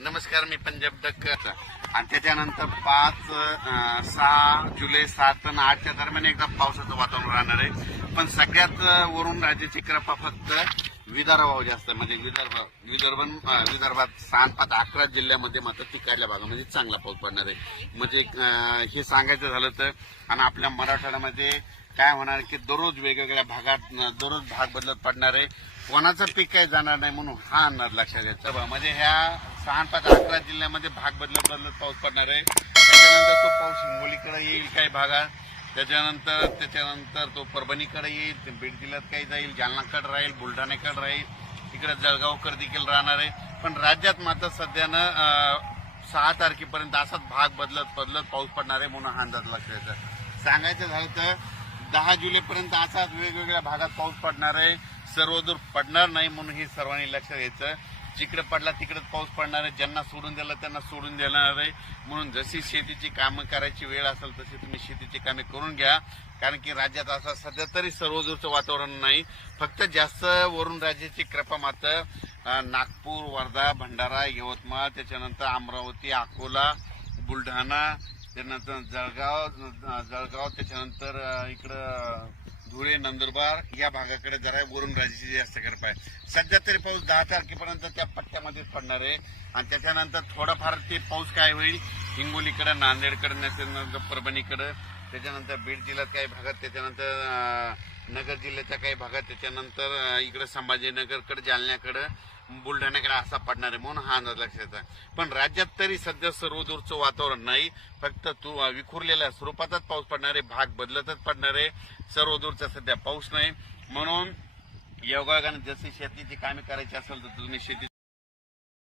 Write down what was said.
नमस्कार, मी पंजाब डक्कर. आणि त्याच्यानंतर 6 जुलै 7 आणि 8च्या दरम्यान एकदा पावसाचं वातावरण राहणार आहे. पण सगळ्यात वरून राज्याची कृपा फक्त विदर्भावर जास्त, म्हणजे विदर्भात 6-5-11 जिल्ह्यामध्ये मात्र तिकडल्या भागामध्ये चांगला पाऊस पडणार आहे. म्हणजे हे सांगायचं झालं तर, आणि आपल्या मराठवाड्यामध्ये काय होणार की दररोज वेगवेगळ्या भागात दररोज भाग बदलत पडणार आहे. कोणाचं पीक काही जाणार नाही म्हणून हा अंदाज लक्षात घ्यायचा. म्हणजे ह्या 6-5-11 जिल्ह्यामध्ये भाग बदलत पाऊस पडणार आहे. त्याच्यानंतर तो पाऊस हिंगोलीकडे येईल काही भागात, त्याच्यानंतर तो परभणीकडे येईल, बीड जिल्ह्यात काही जाईल, जालनाकडे राहील, बुलढाण्याकडे राहील, इकडे जळगावकडे देखील राहणार आहे. पण राज्यात मात्र सध्यानं 6 तारखेपर्यंत असाच भाग बदलत पाऊस पडणार आहे म्हणून हा अंदाज लक्षात घ्यायचा. सांगायचं झालं तर 10 जुलैपर्यंत असाच वेगवेगळ्या भागात पाऊस पडणार आहे. सर्वदूर पडणार नाही म्हणून हे सर्वांनी लक्षात घ्यायचं. जिकडे पडला तिकडेच पाऊस पडणार आहे. ज्यांना सोडून दिलं त्यांना सोडून देणार आहे. म्हणून जशी शेतीची कामं करायची वेळ असेल तशी तुम्ही शेतीची कामे करून घ्या. कारण की राज्यात असं सध्या तरी सर्वदूरचं वातावरण नाही, फक्त जास्त वरून राज्याची कृपा मात्र नागपूर, वर्धा, भंडारा, यवतमाळ, त्याच्यानंतर अमरावती, अकोला, बुलढाणा, त्यानंतर जळगाव, त्याच्यानंतर इकडं धुळे, नंदुरबार या भागाकडे जरा वरून राज्याची जास्त कृपा आहे. सध्या तरी पाऊस 10 तारखेपर्यंत त्या पट्ट्यामध्येच पडणार आहे. आणि त्याच्यानंतर थोडाफार ते पाऊस काय होईल हिंगोलीकडे, नांदेडकडे, त्याच्यानंतर परभणीकडे, त्याच्यानंतर बीड जिल्ह्यात काही भागात, त्याच्यानंतर नगर जिल्ह्याच्या काही भागात, त्याच्यानंतर इकडे संभाजीनगरकडे, जालन्याकडे, बुलढाण्याकडे असा पडणार आहे म्हणून हा अंदाज लक्षात आहे. पण राज्यात तरी सध्या सर्वदूरचं वातावरण नाही, फक्त विखुरलेल्या स्वरूपातच पाऊस पडणार आहे, भाग बदलतच पडणार आहे. सर्वदूरचा सध्या पाऊस नाही. म्हणून योगायोगाने जशी शेतीची कामे करायची असेल तर तुम्ही शेती